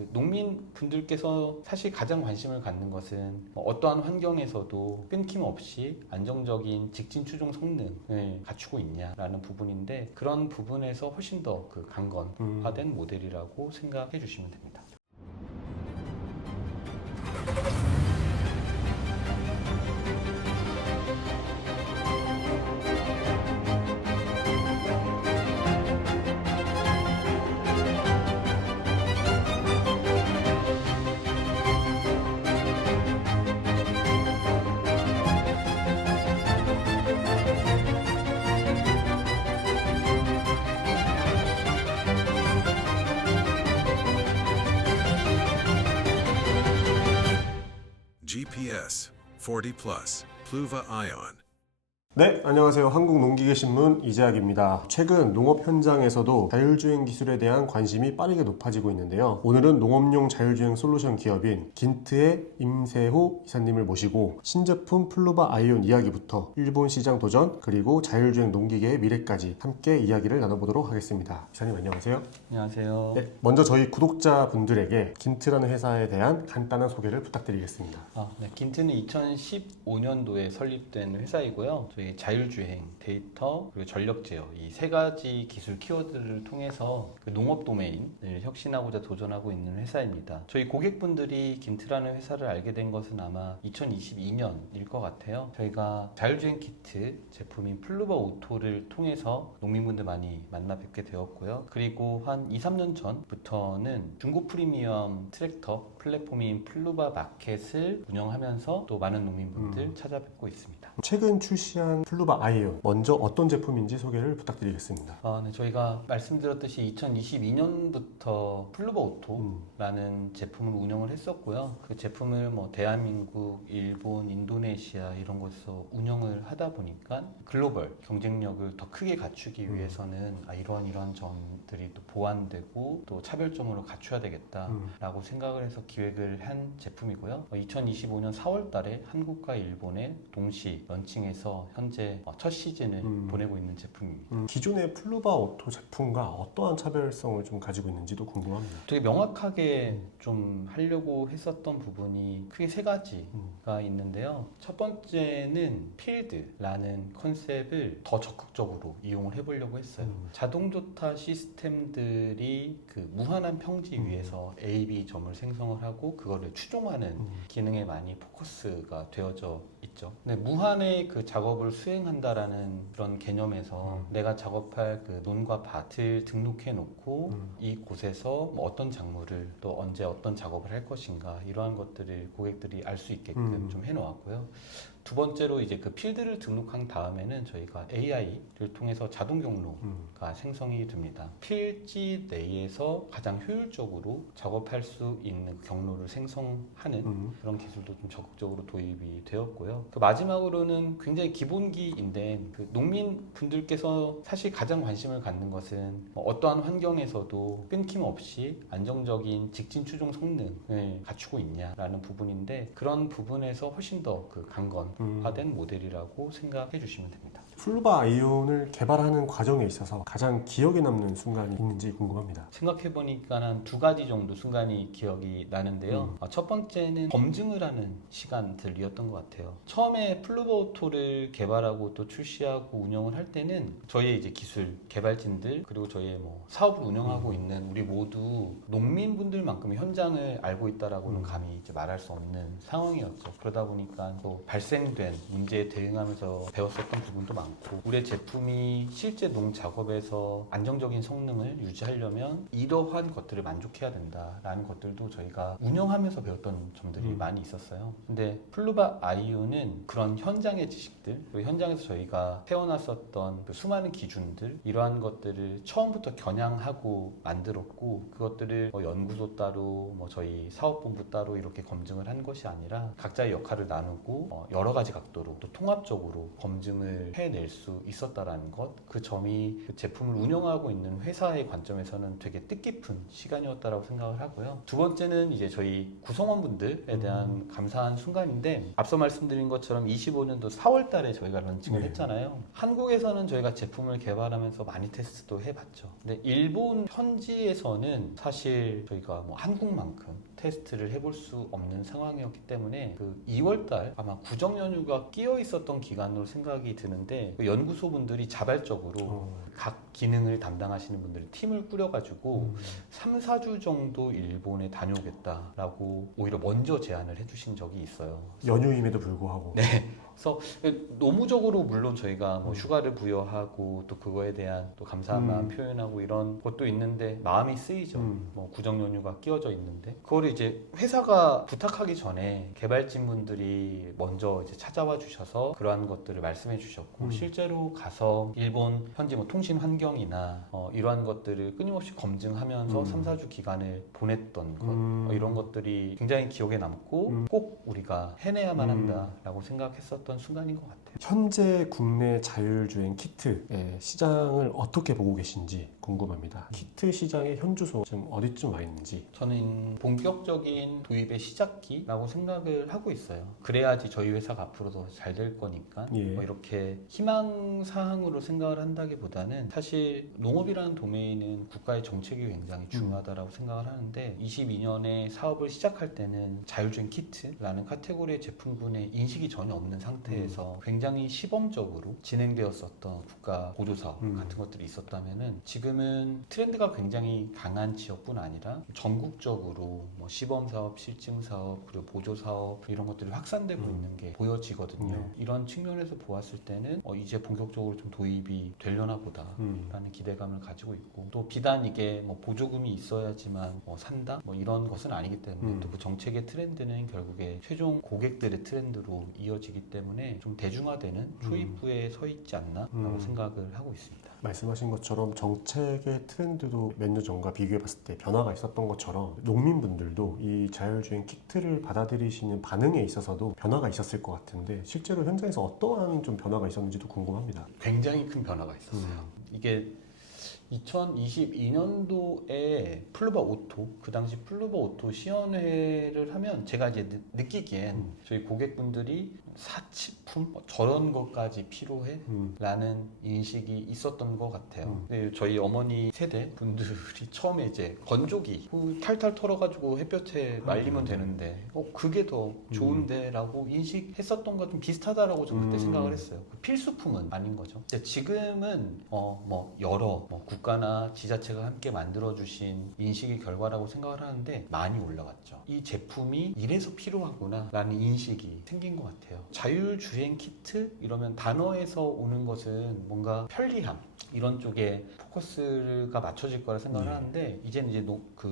그 농민분들께서 사실 가장 관심을 갖는 것은 어떠한 환경에서도 끊김없이 안정적인 직진 추종 성능을 갖추고 있냐라는 부분인데, 그런 부분에서 훨씬 더 그 강건화된 모델이라고 생각해 주시면 됩니다. GPS 40 Plus Pluva Ion. 네, 안녕하세요. 한국농기계신문 이재학입니다. 최근 농업 현장에서도 자율주행 기술에 대한 관심이 빠르게 높아지고 있는데요. 오늘은 농업용 자율주행 솔루션 기업인 긴트의 임세호 이사님을 모시고 신제품 플루바 아이온 이야기부터 일본 시장 도전, 그리고 자율주행 농기계의 미래까지 함께 이야기를 나눠보도록 하겠습니다. 이사님 안녕하세요. 안녕하세요. 네, 먼저 저희 구독자분들에게 긴트라는 회사에 대한 간단한 소개를 부탁드리겠습니다. 네. 긴트는 2015년도에 설립된 회사이고요. 저희 자율주행, 데이터, 그리고 전력 제어 이 세 가지 기술 키워드를 통해서 그 농업 도메인을 혁신하고자 도전하고 있는 회사입니다. 저희 고객분들이 긴트라는 회사를 알게 된 것은 아마 2022년일 것 같아요. 저희가 자율주행 키트 제품인 플루바 오토를 통해서 농민분들 많이 만나 뵙게 되었고요. 그리고 한 2, 3년 전부터는 중고 프리미엄 트랙터 플랫폼인 플루바 마켓을 운영하면서 또 많은 농민분들 찾아뵙고 있습니다. 최근 출시한 플루바 아이온, 먼저 어떤 제품인지 소개를 부탁드리겠습니다. 네, 저희가 말씀드렸듯이 2022년부터 플루바 오토라는 제품을 운영을 했었고요. 그 제품을 대한민국, 일본, 인도네시아 이런 곳에서 운영을 하다 보니까 글로벌 경쟁력을 더 크게 갖추기 위해서는 이러한 점들이 또 보완되고 또 차별점으로 갖춰야 되겠다라고 생각을 해서 기획을 한 제품이고요. 2025년 4월 달에 한국과 일본에 동시 런칭해서 현재 첫 시즌을 보내고 있는 제품입니다. 기존의 플루바 오토 제품과 어떠한 차별성을 좀 가지고 있는지도 궁금합니다. 되게 명확하게 좀 하려고 했었던 부분이 크게 세 가지가 있는데요. 첫 번째는 필드라는 컨셉을 더 적극적으로 이용을 해보려고 했어요. 자동조타 시스템들이 그 무한한 평지 위에서 A, B 점을 생성을 하고 그거를 추종하는 기능에 많이 포커스가 되어져 있죠. 근데 무한의 그 작업을 수행한다라는 그런 개념에서 내가 작업할 그 논과 밭을 등록해 놓고 이 곳에서 어떤 작물을 또 언제 어떤 작업을 할 것인가 이러한 것들을 고객들이 알 수 있게끔 좀 해놓았고요. 두 번째로 이제 그 필드를 등록한 다음에는 저희가 AI를 통해서 자동 경로가 생성이 됩니다. 필지 내에서 가장 효율적으로 작업할 수 있는 경로를 생성하는 그런 기술도 좀 적극적으로 도입이 되었고요. 그 마지막으로는 굉장히 기본기인데 그 농민분들께서 사실 가장 관심을 갖는 것은 어떠한 환경에서도 끊김없이 안정적인 직진 추종 성능을 갖추고 있냐라는 부분인데, 그런 부분에서 훨씬 더 그 강건화된 모델이라고 생각해 주시면 됩니다. 플루바 아이온을 개발하는 과정에 있어서 가장 기억에 남는 순간이 있는지 궁금합니다. 생각해보니까 한 두 가지 정도 순간이 기억이 나는데요. 첫 번째는 검증을 하는 시간들이었던 것 같아요. 처음에 플루바 오토를 개발하고 또 출시하고 운영을 할 때는 저희의 이제 기술 개발진들 그리고 저희의 사업을 운영하고 있는 우리 모두 농민분들만큼 현장을 알고 있다라고는 감히 이제 말할 수 없는 상황이었죠. 그러다 보니까 또 발생된 문제에 대응하면서 배웠었던 부분도 많고, 우리의 제품이 실제 농 작업에서 안정적인 성능을 유지하려면 이러한 것들을 만족해야 된다라는 것들도 저희가 운영하면서 배웠던 점들이 많이 있었어요. 근데 플루바 아이온은 그런 현장의 지식들, 그리고 현장에서 저희가 태어났었던 그 수많은 기준들, 이러한 것들을 처음부터 겨냥하고 만들었고, 그것들을 연구소 따로 저희 사업본부 따로 이렇게 검증을 한 것이 아니라 각자의 역할을 나누고 여러 가지 각도로 또 통합적으로 검증을 해내 낼 수 있었다라는 것, 그 점이 그 제품을 운영하고 있는 회사의 관점에서는 되게 뜻깊은 시간이었다라고 생각을 하고요. 두 번째는 이제 저희 구성원분들에 대한 감사한 순간인데, 앞서 말씀드린 것처럼 25년도 4월 달에 저희가 런칭을 네. 했잖아요. 한국에서는 저희가 제품을 개발하면서 많이 테스트도 해봤죠. 근데 일본 현지에서는 사실 저희가 뭐 한국만큼 테스트를 해볼 수 없는 상황이었기 때문에 그 2월달 아마 구정 연휴가 끼어 있었던 기간으로 생각이 드는데, 그 연구소 분들이 자발적으로 각 기능을 담당하시는 분들 팀을 꾸려가지고 3, 4주 정도 일본에 다녀오겠다라고 오히려 먼저 제안을 해주신 적이 있어요. 연휴임에도 불구하고. 네. 그래서 노무적으로 물론 저희가 뭐 휴가를 부여하고 또 그거에 대한 또 감사한 마음 표현하고 이런 것도 있는데 마음이 쓰이죠. 뭐 구정 연휴가 끼워져 있는데 그거를 이제 회사가 부탁하기 전에 개발진 분들이 먼저 이제 찾아와 주셔서 그러한 것들을 말씀해 주셨고, 실제로 가서 일본 현지 뭐 통신 환경이나 이러한 것들을 끊임없이 검증하면서 3, 4주 기간을 보냈던 것, 이런 것들이 굉장히 기억에 남고 꼭 우리가 해내야만 한다라고 생각했었던 순간인 것 같아요. 현재 국내 자율주행 키트의 시장을 어떻게 보고 계신지 궁금합니다. 키트 시장의 현주소 지금 어디쯤 와 있는지. 저는 본격적인 도입의 시작기라고 생각을 하고 있어요. 그래야지 저희 회사가 앞으로도 잘 될 거니까. 예. 뭐 이렇게 희망사항으로 생각을 한다기보다는 사실 농업이라는 도메인은 국가의 정책이 굉장히 중요하다고 생각을 하는데, 22년에 사업을 시작할 때는 자율주행 키트라는 카테고리의 제품군의 인식이 전혀 없는 상태에서 굉장히 시범적으로 진행되었었던 국가 보조사업 같은 것들이 있었다면은, 지금은 트렌드가 굉장히 강한 지역뿐 아니라 전국적으로 뭐 시범사업, 실증사업, 그리고 보조사업 이런 것들이 확산되고 있는 게 보여지거든요. 이런 측면에서 보았을 때는 이제 본격적으로 좀 도입이 되려나 보다라는 기대감을 가지고 있고, 또 비단 이게 뭐 보조금이 있어야지만 산다? 뭐 이런 것은 아니기 때문에 또 그 정책의 트렌드는 결국에 최종 고객들의 트렌드로 이어지기 때문에 좀 대중화되는 초입부에 서 있지 않나라고 생각을 하고 있습니다. 말씀하신 것처럼 정책의 트렌드도 몇 년 전과 비교해 봤을 때 변화가 있었던 것처럼 농민분들도 이 자율주행 키트를 받아들이시는 반응에 있어서도 변화가 있었을 것 같은데, 실제로 현장에서 어떠한 좀 변화가 있었는지도 궁금합니다. 굉장히 큰 변화가 있었어요. 이게 2022년도에 플루바 오토, 그 당시 플루바 오토 시연회를 하면 제가 이제 느끼기엔 저희 고객분들이 사치품? 저런 것까지 필요해? 라는 인식이 있었던 것 같아요. 근데 저희 어머니 세대 분들이 처음에 이제 건조기 탈탈 털어가지고 햇볕에 말리면 되는데 그게 더 좋은데 라고 인식했었던 것 좀 비슷하다라고 저는 그때 생각을 했어요. 필수품은 아닌 거죠. 근데 지금은 뭐 여러 국가나 지자체가 함께 만들어주신 인식의 결과라고 생각을 하는데 많이 올라갔죠. 이 제품이 이래서 필요하구나 라는 인식이 생긴 것 같아요. 자율주행 키트? 이러면 단어에서 오는 것은 뭔가 편리함 이런 쪽에 포커스가 맞춰질 거라 생각을 하는데, 이제는 이제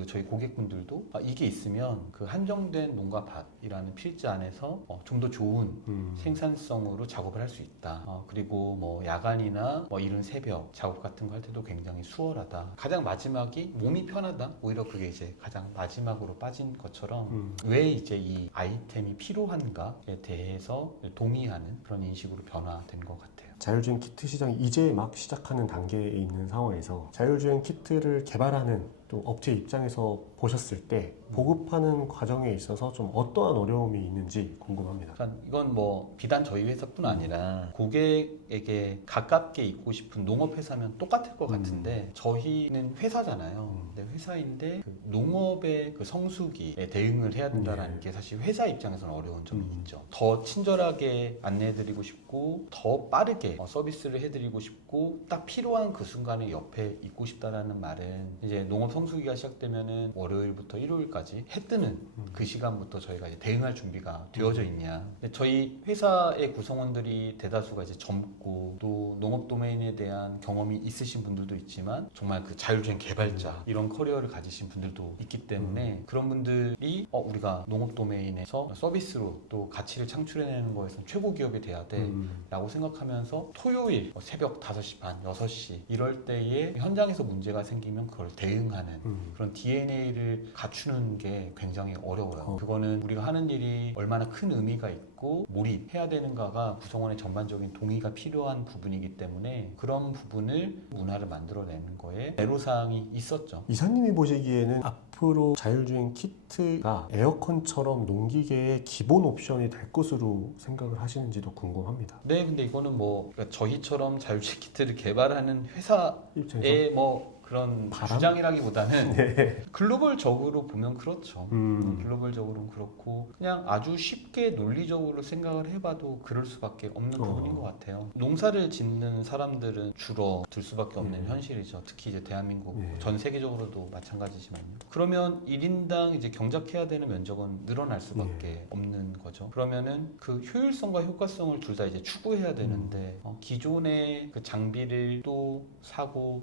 저희 고객분들도 이게 있으면 그 한정된 농가 밭이라는 필지 안에서 좀 더 좋은 생산성으로 작업을 할 수 있다. 그리고 뭐 야간이나 뭐 이른 새벽 작업 같은 거 할 때도 굉장히 수월하다. 가장 마지막이 몸이 편하다. 오히려 그게 이제 가장 마지막으로 빠진 것처럼 왜 이제 이 아이템이 필요한가에 대해서 동의하는 그런 인식으로 변화된 것 같아요. 자율주행 키트 시장이 이제 막 시작하는 단계에 있는 상황에서 자율주행 키트를 개발하는 또 업체 입장에서 보셨을 때 보급하는 과정에 있어서 좀 어떠한 어려움이 있는지 궁금합니다. 그러니까 이건 뭐 비단 저희 회사뿐 아니라 고객에게 가깝게 있고 싶은 농업회사면 똑같을 것 같은데, 저희는 회사잖아요. 근데 회사인데 그 농업의 그 성수기에 대응을 해야 된다는 게 사실 회사 입장에서는 어려운 점이 있죠. 더 친절하게 안내해드리고 싶고 더 빠르게 서비스를 해드리고 싶고 딱 필요한 그 순간에 옆에 있고 싶다라는 말은, 이제 농업 성수기가 시작되면은 월요일부터 일요일까지 해 뜨는 그 시간부터 저희가 이제 대응할 준비가 되어져 있냐. 근데 저희 회사의 구성원들이 대다수가 이제 젊고 또 농업 도메인에 대한 경험이 있으신 분들도 있지만 정말 그 자율주행 개발자 이런 커리어를 가지신 분들도 있기 때문에 그런 분들이 우리가 농업 도메인에서 서비스로 또 가치를 창출해내는 거에서 최고 기업이 돼야 돼 라고 생각하면서 토요일 새벽 5시 반, 6시 이럴 때에 현장에서 문제가 생기면 그걸 대응하는 하는 그런 DNA를 갖추는 게 굉장히 어려워요. 그거는 우리가 하는 일이 얼마나 큰 의미가 있고 몰입해야 되는가가 구성원의 전반적인 동의가 필요한 부분이기 때문에 그런 부분을 문화를 만들어내는 거에 애로사항이 있었죠. 이사님이 보시기에는 앞으로 자율주행 키트가 에어컨처럼 농기계의 기본 옵션이 될 것으로 생각을 하시는지도 궁금합니다. 네, 근데 이거는 뭐 그러니까 저희처럼 자율주행 키트를 개발하는 회사의 입장에서 뭐 그런 바람? 주장이라기보다는 네. 글로벌적으로 보면 그렇죠. 글로벌적으로는 그렇고 그냥 아주 쉽게 논리적으로 생각을 해봐도 그럴 수밖에 없는 부분인 것 같아요. 농사를 짓는 사람들은 줄어들 수밖에 없는 현실이죠. 특히 이제 대한민국 전 세계적으로도 마찬가지지만요. 그러면 1인당 이제 경작해야 되는 면적은 늘어날 수밖에 없는 거죠. 그러면은 그 효율성과 효과성을 둘 다 이제 추구해야 되는데 기존의 그 장비를 또 사고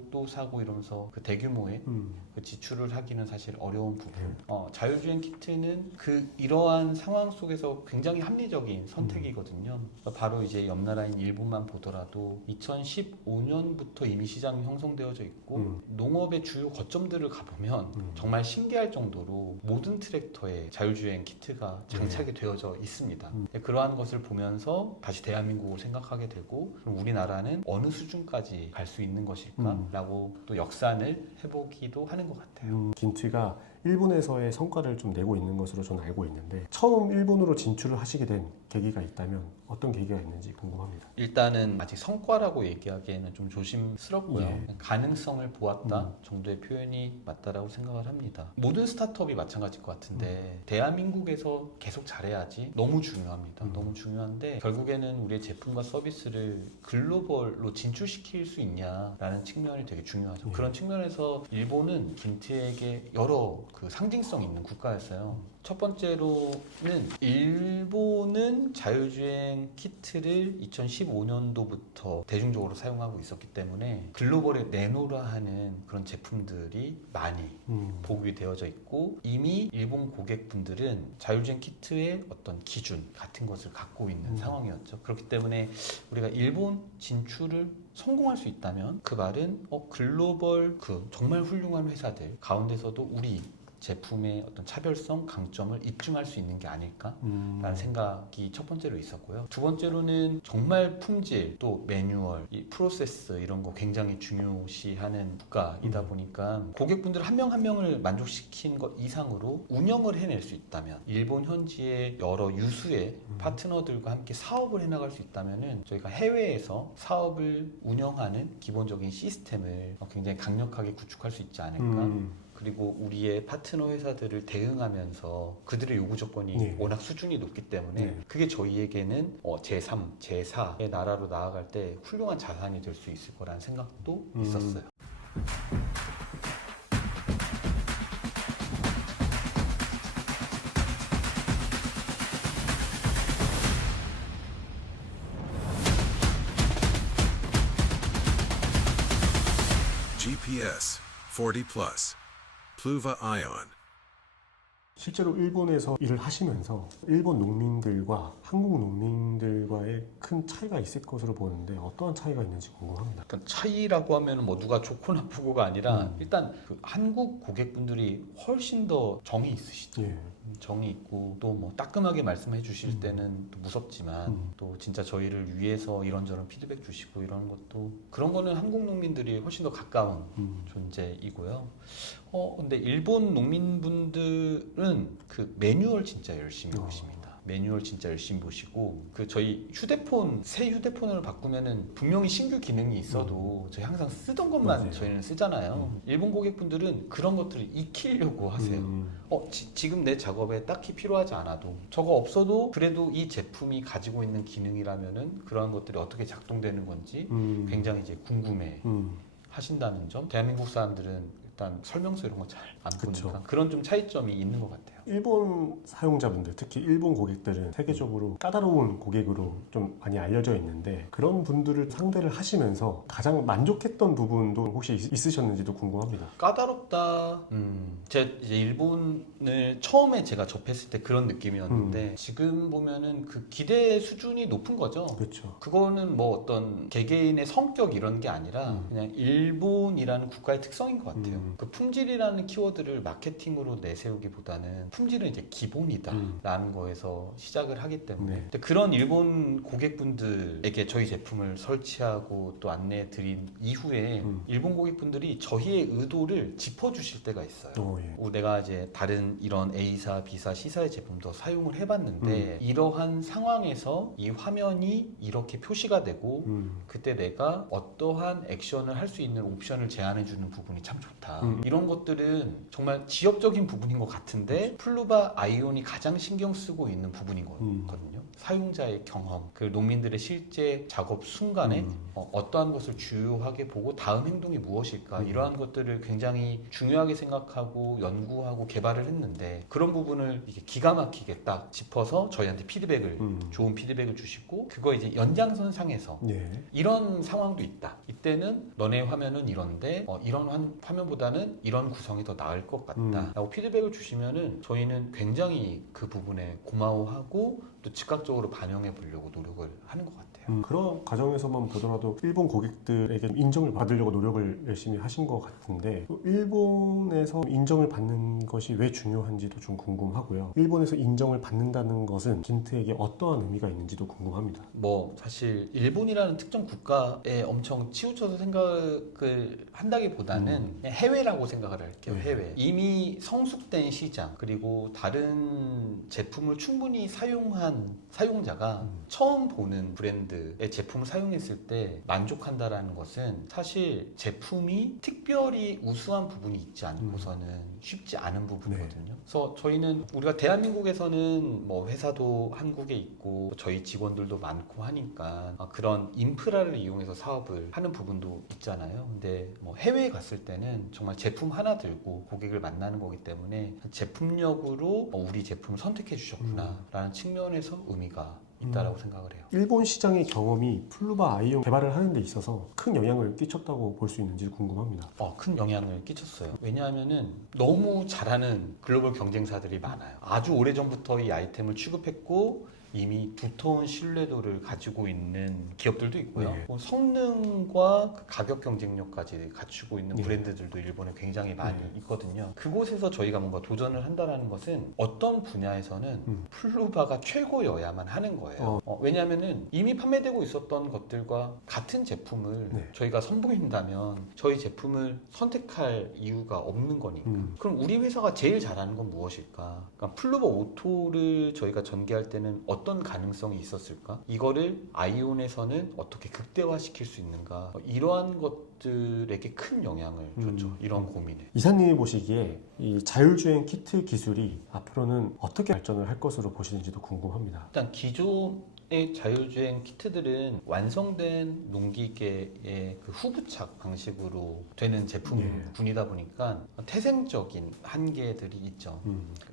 이러면서 그 대규모의 그 지출을 하기는 사실 어려운 부분. 자율주행 키트는 그 이러한 상황 속에서 굉장히 합리적인 선택이거든요. 바로 이제 옆 나라인 일본만 보더라도 2015년부터 이미 시장이 형성되어져 있고 농업의 주요 거점들을 가보면 정말 신기할 정도로 모든 트랙터에 자율주행 키트가 장착이 되어져 있습니다. 그러한 것을 보면서 다시 대한민국을 생각하게 되고 그럼 우리나라는 어느 수준까지 갈 수 있는 것일까라고 또 역산을 해보기도 하는 것 같아요. 긴트가 일본에서의 성과를 좀 내고 있는 것으로 저는 알고 있는데 처음 일본으로 진출을 하시게 된 계기가 있다면 어떤 계기가 있는지 궁금합니다. 일단은 아직 성과라고 얘기하기에는 좀 조심스럽고요. 가능성을 보았다 정도의 표현이 맞다라고 생각을 합니다. 모든 스타트업이 마찬가지일 것 같은데 대한민국에서 계속 잘해야지 너무 중요합니다. 너무 중요한데 결국에는 우리의 제품과 서비스를 글로벌로 진출시킬 수 있냐라는 측면이 되게 중요하죠. 그런 측면에서 일본은 긴트에게 여러 그 상징성 있는 국가였어요. 첫 번째로는 일본은 자율주행 키트를 2015년도부터 대중적으로 사용하고 있었기 때문에 글로벌에 내놓으라 하는 그런 제품들이 많이 보급이 되어져 있고 이미 일본 고객분들은 자율주행 키트의 어떤 기준 같은 것을 갖고 있는 상황이었죠. 그렇기 때문에 우리가 일본 진출을 성공할 수 있다면 그 말은 글로벌 그 정말 훌륭한 회사들 가운데서도 우리 제품의 어떤 차별성, 강점을 입증할 수 있는 게 아닐까라는 생각이 첫 번째로 있었고요. 두 번째로는 정말 품질, 또 매뉴얼, 이 프로세스 이런 거 굉장히 중요시하는 국가이다 보니까 고객분들 한 명 한 명을 만족시킨 것 이상으로 운영을 해낼 수 있다면 일본 현지의 여러 유수의 파트너들과 함께 사업을 해나갈 수 있다면은 저희가 해외에서 사업을 운영하는 기본적인 시스템을 굉장히 강력하게 구축할 수 있지 않을까. 그리고 우리의 파트너 회사들을 대응하면서 그들의 요구 조건이 워낙 수준이 높기 때문에 그게 저희에게는 제3, 제4의 나라로 나아갈 때 훌륭한 자산이 될 수 있을 거라는 생각도 있었어요. GPS 40 Plus, Pluva Ion. 실제로 일본에서 일을 하시면서 일본 농민들과 한국 농민들과의 큰 차이가 있을 것으로 보는데 어떠한 차이가 있는지 궁금합니다. 일단 차이라고 하면 뭐 누가 좋고 나쁘고가 아니라 일단 그 한국 고객분들이 훨씬 더 정이 있으시죠. 정이 있고 또 뭐 따끔하게 말씀해 주실 때는 또 무섭지만 또 진짜 저희를 위해서 이런저런 피드백 주시고 이런 것도 그런 거는 한국 농민들이 훨씬 더 가까운 존재이고요. 근데 일본 농민분들은 그 매뉴얼 진짜 열심히 보십니다. 매뉴얼 진짜 열심히 보시고 그 저희 새 휴대폰을 바꾸면은 분명히 신규 기능이 있어도 저희 항상 쓰던 것만 맞아요. 저희는 쓰잖아요. 일본 고객분들은 그런 것들을 익히려고 하세요. 지금 내 작업에 딱히 필요하지 않아도 저거 없어도 그래도 이 제품이 가지고 있는 기능이라면은 그런 것들이 어떻게 작동되는 건지 굉장히 이제 궁금해 하신다는 점. 대한민국 사람들은 일단 설명서 이런 거 잘 안 보니까 그런 좀 차이점이 있는 것 같아요. 일본 사용자분들, 특히 일본 고객들은 세계적으로 까다로운 고객으로 좀 많이 알려져 있는데 그런 분들을 상대를 하시면서 가장 만족했던 부분도 혹시 있으셨는지도 궁금합니다. 까다롭다. 제가 이제 일본을 처음에 제가 접했을 때 그런 느낌이었는데 지금 보면은 그 기대 수준이 높은 거죠. 그렇죠. 그거는 뭐 어떤 개개인의 성격 이런 게 아니라 그냥 일본이라는 국가의 특성인 것 같아요. 그 품질이라는 키워드를 마케팅으로 내세우기보다는 품질은 이제 기본이다라는 거에서 시작을 하기 때문에 네. 근데 그런 일본 고객분들에게 저희 제품을 설치하고 또 안내해 드린 이후에 일본 고객분들이 저희의 의도를 짚어주실 때가 있어요. 예. 내가 이제 다른 이런 A사, B사, C사의 제품도 사용을 해봤는데 이러한 상황에서 이 화면이 이렇게 표시가 되고 그때 내가 어떠한 액션을 할 수 있는 옵션을 제안해주는 부분이 참 좋다. 이런 것들은 정말 지역적인 부분인 것 같은데 플루바 아이온이 가장 신경 쓰고 있는 부분인 거거든요. 사용자의 경험, 그 농민들의 실제 작업 순간에 어떠한 것을 주요하게 보고 다음 행동이 무엇일까 이러한 것들을 굉장히 중요하게 생각하고 연구하고 개발을 했는데 그런 부분을 이게 기가 막히게 딱 짚어서 저희한테 피드백을 좋은 피드백을 주시고 그거 이제 연장선상에서 예. 이런 상황도 있다. 이때는 너네 화면은 이런데 이런 화면보다는 이런 구성이 더 나을 것 같다. 라고 피드백을 주시면은 저희는 굉장히 그 부분에 고마워하고 또 즉각적으로 반영해 보려고 노력을 하는 것 같아요. 그런 과정에서만 보더라도 일본 고객들에게 인정을 받으려고 노력을 열심히 하신 것 같은데 또 일본에서 인정을 받는 것이 왜 중요한지도 좀 궁금하고요. 일본에서 인정을 받는다는 것은 긴트에게 어떠한 의미가 있는지도 궁금합니다. 뭐 사실 일본이라는 특정 국가에 엄청 치우쳐서 생각을 한다기보다는 그냥 해외라고 생각을 할게요. 해외. 이미 성숙된 시장 그리고 다른 제품을 충분히 사용한 사용자가 처음 보는 브랜드의 제품을 사용했을 때 만족한다라는 것은 사실 제품이 특별히 우수한 부분이 있지 않고서는 쉽지 않은 부분이거든요. 그래서 저희는 우리가 대한민국에서는 뭐 회사도 한국에 있고 저희 직원들도 많고 하니까 그런 인프라를 이용해서 사업을 하는 부분도 있잖아요. 근데 뭐 해외에 갔을 때는 정말 제품 하나 들고 고객을 만나는 거기 때문에 제품력으로 우리 제품을 선택해 주셨구나라는 측면에서 의미가 있다라고 생각을 해요. 일본 시장의 경험이 플루바 아이온 개발을 하는 데 있어서 큰 영향을 끼쳤다고 볼 수 있는지 궁금합니다. 큰 영향을 끼쳤어요. 왜냐하면은 너무 잘하는 글로벌 경쟁사들이 많아요. 아주 오래전부터 이 아이템을 취급했고 이미 두터운 신뢰도를 가지고 있는 기업들도 있고요. 네. 뭐 성능과 그 가격 경쟁력까지 갖추고 있는 네. 브랜드들도 일본에 굉장히 많이 있거든요. 그곳에서 저희가 뭔가 도전을 한다는 것은 어떤 분야에서는 플루바가 최고여야만 하는 거예요. 왜냐하면은 이미 판매되고 있었던 것들과 같은 제품을 네. 저희가 선보인다면 저희 제품을 선택할 이유가 없는 거니까. 그럼 우리 회사가 제일 잘하는 건 무엇일까? 그러니까 플루바 오토를 저희가 전개할 때는 어떤 가능성이 있었을까? 이거를 아이온에서는 어떻게 극대화시킬 수 있는가? 이러한 것들에게 큰 영향을 줬죠. 이런 고민에. 이사님이 보시기에 이 자율주행 키트 기술이 앞으로는 어떻게 발전을 할 것으로 보시는지도 궁금합니다. 일단 기존의 자율주행 키트들은 완성된 농기계의 그 후부착 방식으로 되는 제품군이다 보니까 태생적인 한계들이 있죠.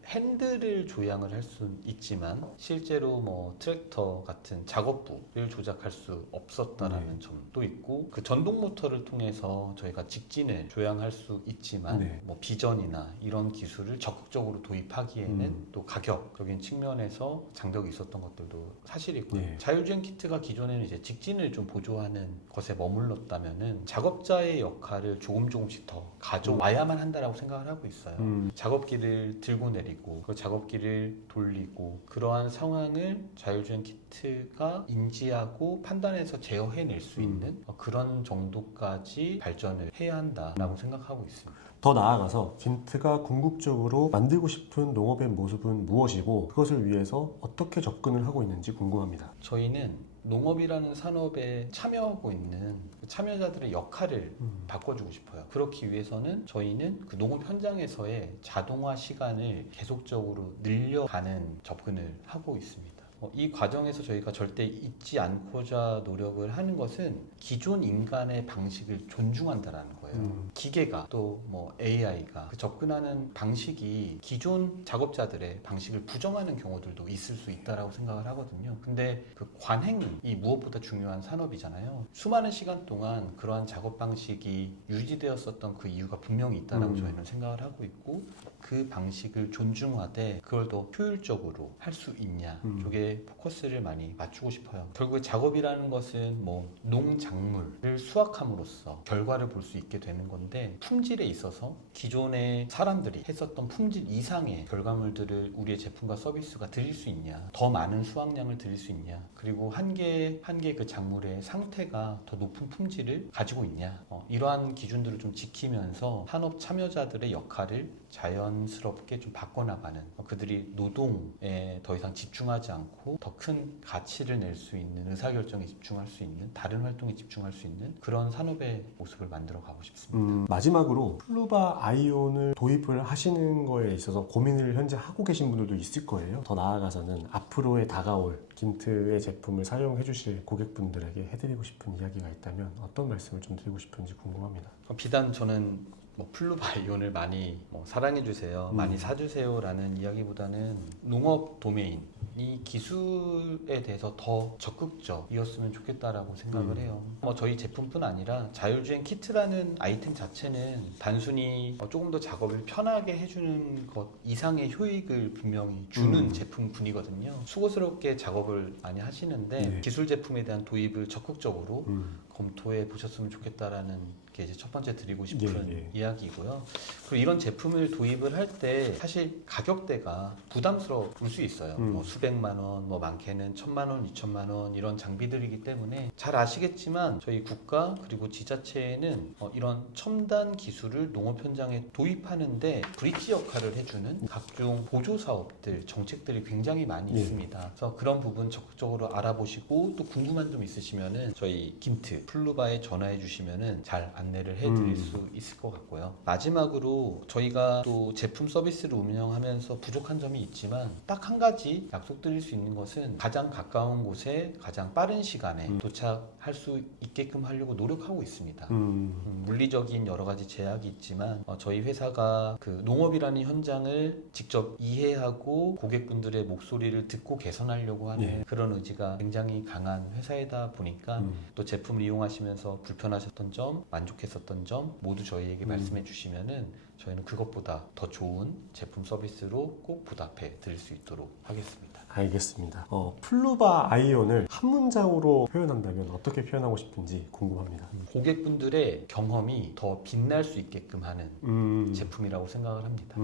핸들을 조향을 할 수는 있지만 실제로 뭐 트랙터 같은 작업부를 조작할 수 없었다라는 점도 있고 그 전동 모터를 통해서 저희가 직진을 조향할 수 있지만 뭐 비전이나 이런 기술을 적극적으로 도입하기에는 또 가격적인 측면에서 장벽이 있었던 것들도 사실이고요. 자율주행 키트가 기존에는 이제 직진을 좀 보조하는 것에 머물렀다면은 작업자의 역할을 조금씩 더 가져와야만 한다라고 생각을 하고 있어요. 작업기를 들고 내리고 그 작업기를 돌리고 그러한 상황을 자율주행 키트가 인지하고 판단해서 제어해낼 수 있는 그런 정도까지 발전을 해야 한다라고 생각하고 있습니다. 더 나아가서 긴트가 궁극적으로 만들고 싶은 농업의 모습은 무엇이고 그것을 위해서 어떻게 접근을 하고 있는지 궁금합니다. 저희는 농업이라는 산업에 참여하고 있는 그 참여자들의 역할을 바꿔주고 싶어요. 그렇기 위해서는 저희는 그 농업 현장에서의 자동화 시간을 계속적으로 늘려가는 접근을 하고 있습니다. 이 과정에서 저희가 절대 잊지 않고자 노력을 하는 것은 기존 인간의 방식을 존중한다라는 거예요. 기계가 또 뭐 AI가 접근하는 방식이 기존 작업자들의 방식을 부정하는 경우들도 있을 수 있다라고 생각을 하거든요. 근데 그 관행이 무엇보다 중요한 산업이잖아요. 수많은 시간 동안 그러한 작업 방식이 유지되었었던 그 이유가 분명히 있다라고 저희는 생각을 하고 있고, 그 방식을 존중하되 그걸 더 효율적으로 할 수 있냐 쪽에 포커스를 많이 맞추고 싶어요. 결국에 작업이라는 것은 뭐 농작물을 수확함으로써 결과를 볼 수 있게 되는 건데, 품질에 있어서 기존의 사람들이 했었던 품질 이상의 결과물들을 우리의 제품과 서비스가 드릴 수 있냐, 더 많은 수확량을 드릴 수 있냐, 그리고 한 개 한 개 그 작물의 상태가 더 높은 품질을 가지고 있냐, 이러한 기준들을 좀 지키면서 산업 참여자들의 역할을 자연스럽게 좀 바꿔나가는, 그들이 노동에 더 이상 집중하지 않고 더 큰 가치를 낼 수 있는, 의사결정에 집중할 수 있는, 다른 활동에 집중할 수 있는 그런 산업의 모습을 만들어 가고 싶습니다. 마지막으로 플루바 아이온을 도입을 하시는 거에 있어서 고민을 현재 하고 계신 분들도 있을 거예요. 더 나아가서는 앞으로의 다가올 긴트의 제품을 사용해 주실 고객분들에게 해드리고 싶은 이야기가 있다면 어떤 말씀을 좀 드리고 싶은지 궁금합니다. 비단 저는 플루바 아이온을 많이 사랑해 주세요, 많이 사주세요 라는 이야기보다는 농업 도메인 이 기술에 대해서 더 적극적이었으면 좋겠다라고 생각을 해요. 저희 제품뿐 아니라 자율주행 키트라는 아이템 자체는 단순히 조금 더 작업을 편하게 해주는 것 이상의 효익을 분명히 주는 제품군이거든요. 수고스럽게 작업을 많이 하시는데 기술 제품에 대한 도입을 적극적으로 검토해 보셨으면 좋겠다라는 게 이제 첫 번째 드리고 싶은 이야기고요. 그리고 이런 제품을 도입을 할 때 사실 가격대가 부담스러울 수 있어요. 수백만 원, 많게는 1,000만 원, 2,000만 원 이런 장비들이기 때문에 잘 아시겠지만 저희 국가 그리고 지자체에는 이런 첨단 기술을 농업 현장에 도입하는데 브릿지 역할을 해주는 각종 보조 사업들, 정책들이 굉장히 많이 있습니다. 그래서 그런 부분 적극적으로 알아보시고, 또 궁금한 점 있으시면은 저희 긴트 플루바에 전화해 주시면은 잘 안내를 해드릴 수 있을 것 같고요. 마지막으로 저희가 또 제품 서비스를 운영하면서 부족한 점이 있지만 딱 한 가지 약속드릴 수 있는 것은 가장 가까운 곳에 가장 빠른 시간에 도착할 수 있게끔 하려고 노력하고 있습니다. 물리적인 여러 가지 제약이 있지만 저희 회사가 그 농업이라는 현장을 직접 이해하고 고객분들의 목소리를 듣고 개선하려고 하는 그런 의지가 굉장히 강한 회사이다 보니까 또 제품을 이용하시면서 불편하셨던 점, 만족했었던 점 모두 저희에게 말씀해 주시면은 저희는 그것보다 더 좋은 제품 서비스로 꼭 보답해 드릴 수 있도록 하겠습니다. 알겠습니다. 플루바 아이온을 한 문장으로 표현한다면 어떻게 표현하고 싶은지 궁금합니다. 고객분들의 경험이 더 빛날 수 있게끔 하는 제품이라고 생각을 합니다.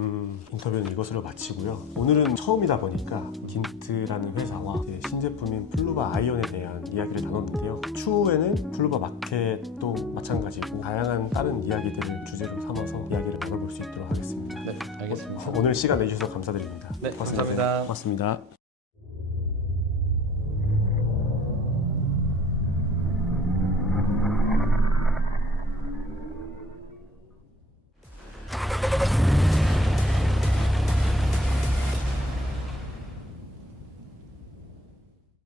인터뷰는 이것으로 마치고요. 오늘은 처음이다 보니까 긴트라는 회사와 신제품인 플루바 아이온에 대한 이야기를 나눴는데요. 추후에는 플루바 마켓도 마찬가지고 다양한 다른 이야기들을 주제로 삼아서 이야기를 나눠볼 수 있도록 하겠습니다. 네, 알겠습니다. 오늘 시간 내주셔서 감사드립니다. 네, 감사합니다. 고맙습니다.